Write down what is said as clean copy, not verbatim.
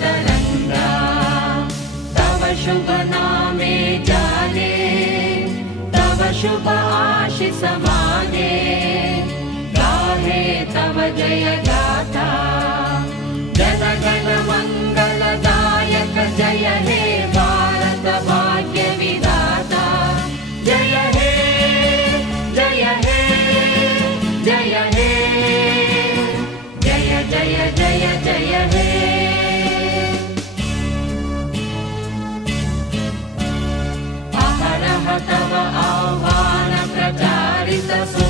तरंगा तव शुभ नामे जाने तव शुभ आशीष माने गाहे तव जय